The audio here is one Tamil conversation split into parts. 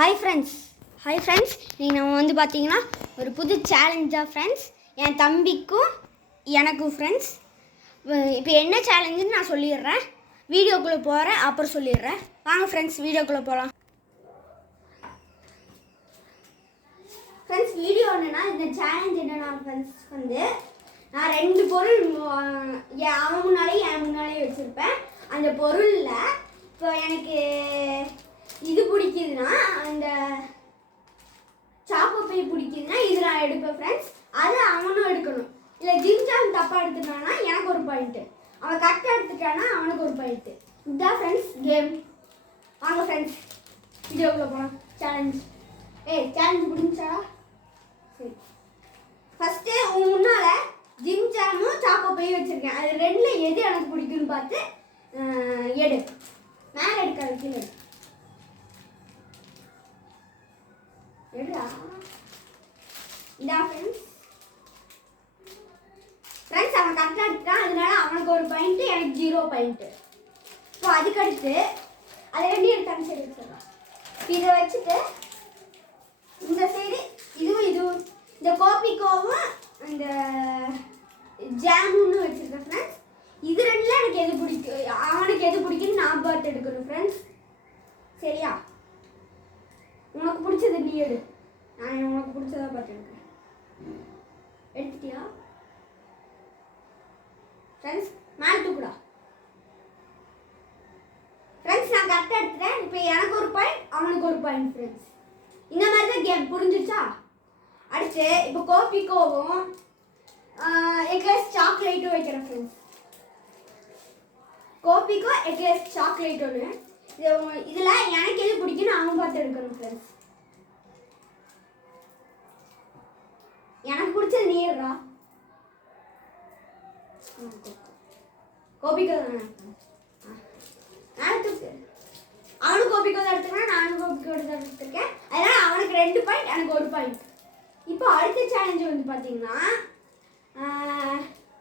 ஹாய் ஃப்ரெண்ட்ஸ் நீங்கள் நம்ம வந்து பார்த்தீங்கன்னா ஒரு புது சேலஞ்சாக ஃப்ரெண்ட்ஸ் என் தம்பிக்கும் எனக்கும் ஃப்ரெண்ட்ஸ். இப்போ என்ன சேலஞ்சுன்னு நான் சொல்லிடுறேன், வீடியோக்குள்ளே போகிறேன் அப்புறம் சொல்லிடுறேன். வாங்க ஃப்ரெண்ட்ஸ் வீடியோக்குள்ளே போகலாம். ஃப்ரெண்ட்ஸ் வீடியோ என்னென்னா, இந்த சேலஞ்ச் என்னென்னா ஃப்ரெண்ட்ஸ் வந்து நான் 2 பொருள் அவன் முன்னாலேயும் என் முன்னாலேயும் வச்சுருப்பேன். அந்த பொருளில் இப்போ எனக்கு இது பிடிக்குதுன்னா, அந்த சாப்பப்பை பிடிக்குதுன்னா இது நான் எடுப்பேன் ஃப்ரெண்ட்ஸ். அது அவனும் எடுக்கணும். இல்லை ஜிம்ஜாம் தப்பாக எடுத்துட்டான்னா எனக்கு ஒரு பாயிண்ட்டு, அவன் கரெக்டாக எடுத்துட்டான்னா அவனுக்கு ஒரு பாயிண்ட்டு. இதுதான் ஃப்ரெண்ட்ஸ் கேம். வாங்க ஃப்ரெண்ட்ஸ் வீடியோக்குள்ளே போகலாம். சேலஞ்ச் முடிஞ்சா சரி. ஃபஸ்ட்டு உன் முன்னால் ஜிம்ஜாமும் சாப்பப்பையும் வச்சுருக்கேன். அது 2ல் எது எனக்கு பிடிக்குன்னு பார்த்து எடு. மேலே எடுக்காது, கீழே எடுடா. இதான் ஃப்ரெண்ட்ஸ் அவன் கரெக்டாக எடுத்துட்டான், அதனால அவனுக்கு ஒரு பாயிண்ட்டு, எனக்கு 0 பாயிண்ட்டு. இப்போ அதுக்கடுத்து அதை 2 எடுத்தாங்க சரி வச்சிடலாம். இதை வச்சுட்டு இந்த சைடு இதுவும் இந்த கோபிக்கோவும் இந்த ஜாமுன்னு வச்சுருக்கேன் ஃப்ரெண்ட்ஸ். இது 2ல் எனக்கு எது பிடிக்கும், அவனுக்கு எது பிடிக்குன்னு நான் பார்த்து எடுக்கணும் ஃப்ரெண்ட்ஸ். சரியா? உனக்கு பிடிச்சது நீ எடு, நான் உனக்கு பிடிச்சதா பார்த்து எடுக்கிறேன். எடுத்துட்டியா ஃப்ரெண்ட்ஸ்? மேலே தூக்குடா ஃப்ரெண்ட்ஸ். நான் கரெக்டாக எடுத்துட்டேன். இப்போ எனக்கு ஒரு பாயிண்ட், அவனுக்கு ஒரு பாயிண்ட் ஃப்ரெண்ட்ஸ். இந்த மாதிரி தான் கேம் புரிஞ்சிச்சா? அடுத்து இப்போ கோபிக்கோவும் எக்லெஸ் சாக்லேட்டும் வைக்கிறேன் ஃப்ரெண்ட்ஸ். கோபிக்கோ எக்லெஸ் சாக்லேட் ஒன்று. இதில் எனக்கு எது பிடிக்குன்னு அவன் பார்த்து எடுக்கணும் ஃப்ரெண்ட்ஸ். எனக்கு பிடிச்சது நீர்ரா. கோபிக்கோ தானே எடுத்துருக்கு. அவனுக்கு கோபிக்கோ தான் எடுத்துக்கிறேன், நானும் கோபிக்கோ தான் எடுத்துருக்கேன். அதனால அவனுக்கு 2 பாயிண்ட், எனக்கு 1 பாயிண்ட். இப்போ அடுத்த சேலஞ்சு வந்து பார்த்தீங்கன்னா,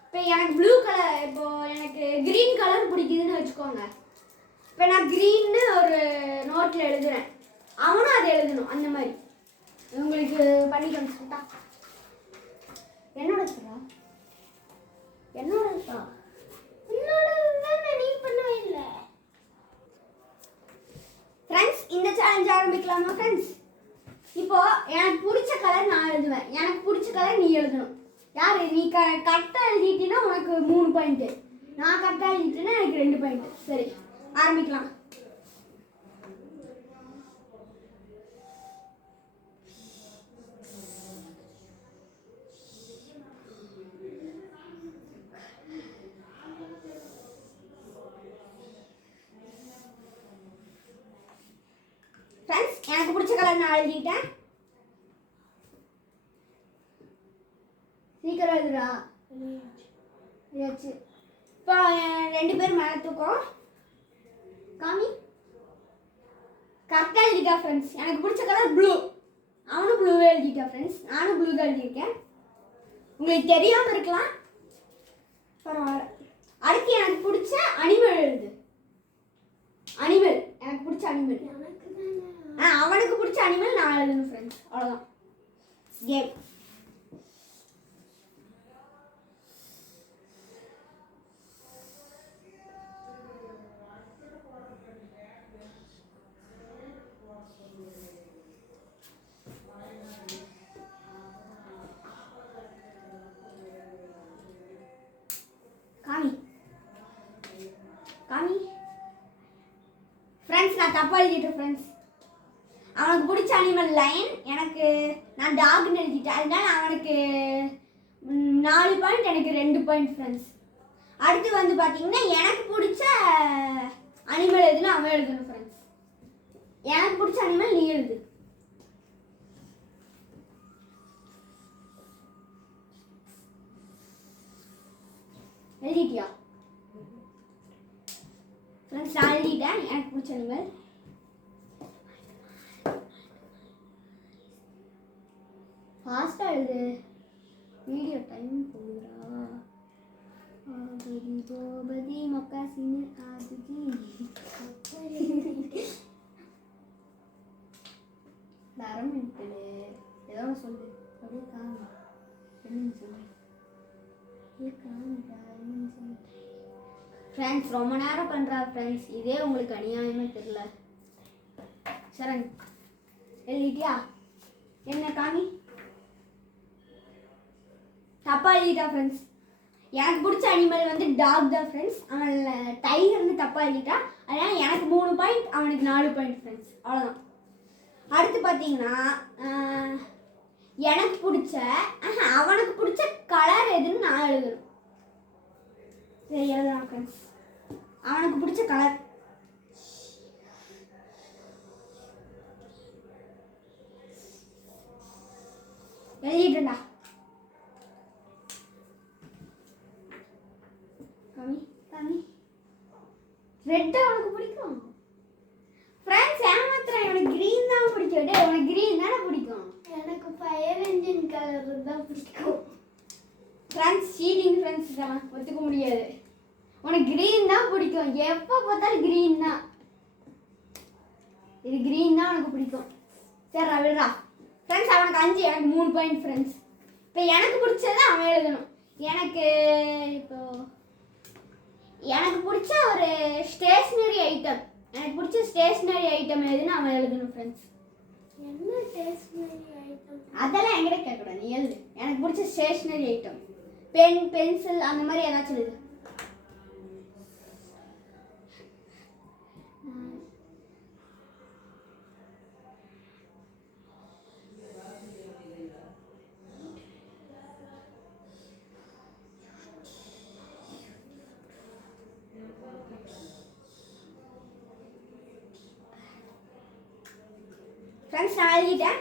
இப்போ எனக்கு ப்ளூ கலர், இப்போ எனக்கு க்ரீன் கலர் பிடிக்குதுன்னு வச்சுக்கோங்க. இப்போ நான் க்ரீன்னு ஒரு நோட்டில் எழுதுறேன், அவனும் அதை எழுதணும். அந்த மாதிரி உங்களுக்கு பண்ணி காமிச்சுட்டா. என்னோட நீ பண்ணவே இல்லை ஃப்ரெண்ட்ஸ். இந்த சேலஞ்ச் ஆரம்பிக்கலாமா ஃப்ரெண்ட்ஸ்? இப்போ எனக்கு பிடிச்ச கலர் நான் எழுதுவேன், எனக்கு பிடிச்ச கலர் நீ எழுதணும். யார் நீ கரெக்டாக எழுதிட்டீங்கன்னா உனக்கு 3 பாயிண்ட்டு, நான் கரெக்டாக எழுதிட்டேன்னா எனக்கு 2 பாயிண்ட்டு. சரி ஆரம்பிக்கலாம். ஃப்ரெண்ட்ஸ் எனக்கு பிடிச்ச கலர் நான் எழுதிட்டேன். சீக்கிரம் எழுதுடா. இப்போ 2 பேர் மேலே தூக்கம் காமி. கரெக்டாக எழுதிட்டா ஃப்ரெண்ட்ஸ். எனக்கு பிடிச்ச கலர் ப்ளூ, அவனும் ப்ளூவே எழுதிட்டா ஃப்ரெண்ட்ஸ். நானும் ப்ளூ தான் எழுதியிருக்கேன். உங்களுக்கு தெரியாமல் இருக்கலாம், பரவாயில்ல. அடுத்து எனக்கு பிடிச்ச அனிமல் எழுது. அனிமல் எனக்கு பிடிச்ச அனிமல், அவனுக்கு பிடிச்ச அனிமல் நான் எழுதணும் ஃப்ரெண்ட்ஸ். அவ்வளோதான் கேம். காமி ஃப்ரெண்ட்ஸ், நான் தப்பாக எழுதிட்டேன் ஃப்ரெண்ட்ஸ். அவனுக்கு பிடிச்ச அனிமல் லைன், எனக்கு நான் டாக்னு எழுதிட்டேன். அதனால அவனுக்கு 4 பாயிண்ட், எனக்கு 2 பாயிண்ட் ஃப்ரெண்ட்ஸ். அடுத்து வந்து பார்த்தீங்கன்னா, எனக்கு பிடிச்ச அனிமல் எதுன்னு அவன் எழுதணும் ஃப்ரெண்ட்ஸ். எனக்கு பிடிச்ச அனிமல் நீ எழுது. எழுதிட்டியா ஃப்ரெண்ட்ஸ்? நான் எழுதிட்டேன் எனக்கு பிடிச்ச அனிமல். ஃபாஸ்ட்டாக எழுது, வீடியோ டைம் போகுதுடா. கோபதி மொக்காசின்னு ஆதுகி அரமெண்டல் ஏதோ சொல்லு அப்படியே காமி என்னன்னு சொல்லு ஃப்ரெண்ட்ஸ் ரொம்ப நேரம் பண்ணுறா ஃப்ரெண்ட்ஸ். இதே உங்களுக்கு அநியாயமே தெரியல. சரண் எழுதிட்டியா? என்ன காமி? தப்பா எழுதிட்டா ஃப்ரெண்ட்ஸ். எனக்கு பிடிச்ச அனிமல் வந்து டாக் தான் ஃப்ரெண்ட்ஸ். அவன் டைகர்னு தப்பா எழுதிட்டா. அதனால் எனக்கு 3 பாயிண்ட், அவனுக்கு 4 பாயிண்ட் ஃப்ரெண்ட்ஸ். அவ்வளோதான். அடுத்து பார்த்தீங்கன்னா எனக்கு பிடிச்ச அவனுக்கு பிடிச்ச கலர் எதுன்னு நான் எழுதுறேன். சரி எழுதலாம் ஃப்ரெண்ட்ஸ். அவனுக்கு பிடிச்ச கலர் எழுதிட்டா. ரெட் அவனுக்கு பிடிக்கும் ஃப்ரெண்ட்ஸ். ஏமாத்துறேன். எனக்கு கிரீன் தான் பிடிக்கும். டே உனக்கு கிரீன் தானே பிடிக்கும். எனக்கு ஃபயர் என்ஜின் கலர் தான் பிடிக்கும் ஃப்ரெண்ட்ஸ். சீட்டிங் ஃப்ரெண்ட்ஸ் தான், ஒத்துக்க முடியாது. உனக்கு கிரீன் தான் பிடிக்கும். எப்போ பார்த்தாலும் கிரீன் தான். இது கிரீன் தான் உனக்கு பிடிக்கும். சரி விடுறா ஃப்ரெண்ட்ஸ். அவனுக்கு 5, எனக்கு 3 பாயிண்ட் ஃப்ரெண்ட்ஸ். இப்போ எனக்கு பிடிச்சதை அவன் எழுதணும். எனக்கு பிடிச்ச ஒரு ஸ்டேஷ்னரி ஐட்டம், எனக்கு பிடிச்ச ஸ்டேஷ்னரி ஐட்டம் எதுன்னு அவன் எழுதணும் ஃப்ரெண்ட்ஸ். என்ன ஸ்டேஷ்னரி ஐட்டம்? அதெல்லாம் என்கிட்ட கேட்கக்கூடாது, நீ எழுது. எனக்கு பிடிச்ச ஸ்டேஷ்னரி ஐட்டம் பென், பென்சில் அந்த மாதிரி ஏதாச்சும் எழுது. ஃப்ரெண்ட்ஸ் நான் எழுதிட்டேன்.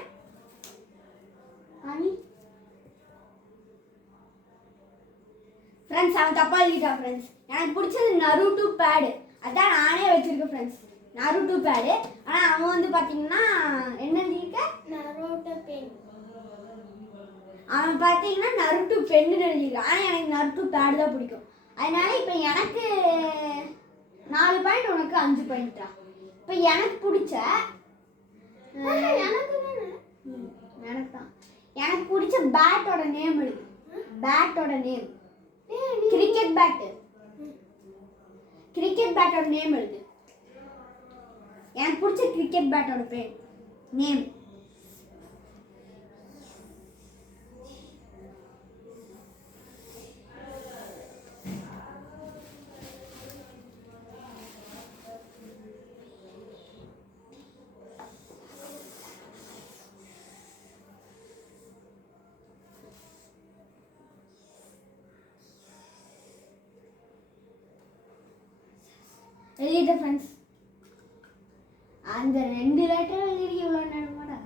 ஃப்ரெண்ட்ஸ் அவன் தப்பா எழுதிட்டான் ஃப்ரெண்ட்ஸ். எனக்கு பிடிச்சது நருட்டோ பேடு, அதான் நானே வச்சிருக்கேன் ஃப்ரெண்ட்ஸ். Naruto pad. ஆனால் அவன் வந்து பார்த்தீங்கன்னா என்ன எழுதியிருக்க? Naruto pen. அவன் பார்த்தீங்கன்னா நருட்டோ பென்னு எழுதியிருக்கான். ஆனால் எனக்கு நருட்டோ பேடு தான் பிடிக்கும். அதனால இப்போ எனக்கு 4 பாயிண்ட், உனக்கு 5 பாயிண்ட்டா. இப்போ எனக்கு பிடிச்ச எனக்கு பிடிச்ச பேட்டோட நேம் எழுது. பேட்டோட நேம் கிரிக்கெட் பேட். கிரிக்கெட் பேட்டோட நேம் எழுது. எனக்கு பிடிச்ச கிரிக்கெட் பேட்டோட பேர் நேம். எழுதிட்ட ஃப்ரெண்ட்ஸ். அந்த 2 லெட்டர் எழுதி இவ்வளோ நேரமாடா.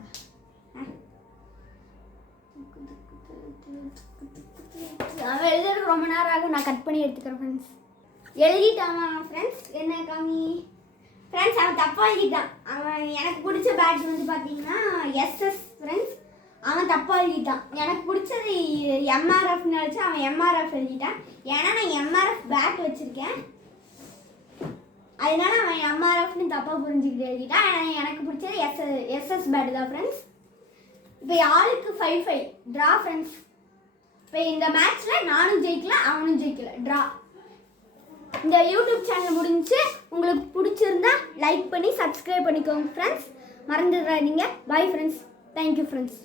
அவன் எழுதுறதுக்கு ரொம்ப நேரம் ஆகும். நான் கட் பண்ணி எடுத்துக்கிறேன் ஃப்ரெண்ட்ஸ். எழுதிட்டான் ஃப்ரெண்ட்ஸ். என்ன காமி ஃப்ரெண்ட்ஸ்? அவன் தப்பாக எழுதிட்டான். அவன் எனக்கு பிடிச்ச பேட் வந்து பார்த்தீங்கன்னா எஸ்எஸ் ஃப்ரெண்ட்ஸ். அவன் தப்பாக எழுதிட்டான். எனக்கு பிடிச்சது எம்ஆர்எஃப்னு நினச்சி அவன் எம்ஆர்எஃப் எழுதிட்டான். ஏன்னா நான் எம்ஆர்எஃப் பேட் வச்சுருக்கேன். அதனால அவன் எம்ஆர்எஃப்னு தப்பாக புரிஞ்சுக்கிட்டு எழுதிட்டான். எனக்கு பிடிச்சது எஸ்எஸ் பேட் தான் ஃப்ரெண்ட்ஸ். இப்போ ஆளுக்கு 5-5 ட்ரா ஃப்ரெண்ட்ஸ். இப்போ இந்த மேட்ச்சில் நானும் ஜெயிக்கல, அவனும் ஜெயிக்கல, ட்ரா. இந்த யூடியூப் சேனல் முடிஞ்சு. உங்களுக்கு பிடிச்சிருந்தா லைக் பண்ணி சப்ஸ்கிரைப் பண்ணிக்கோங்க ஃப்ரெண்ட்ஸ். மறந்துடாதீங்க. Bye friends. Thank you friends.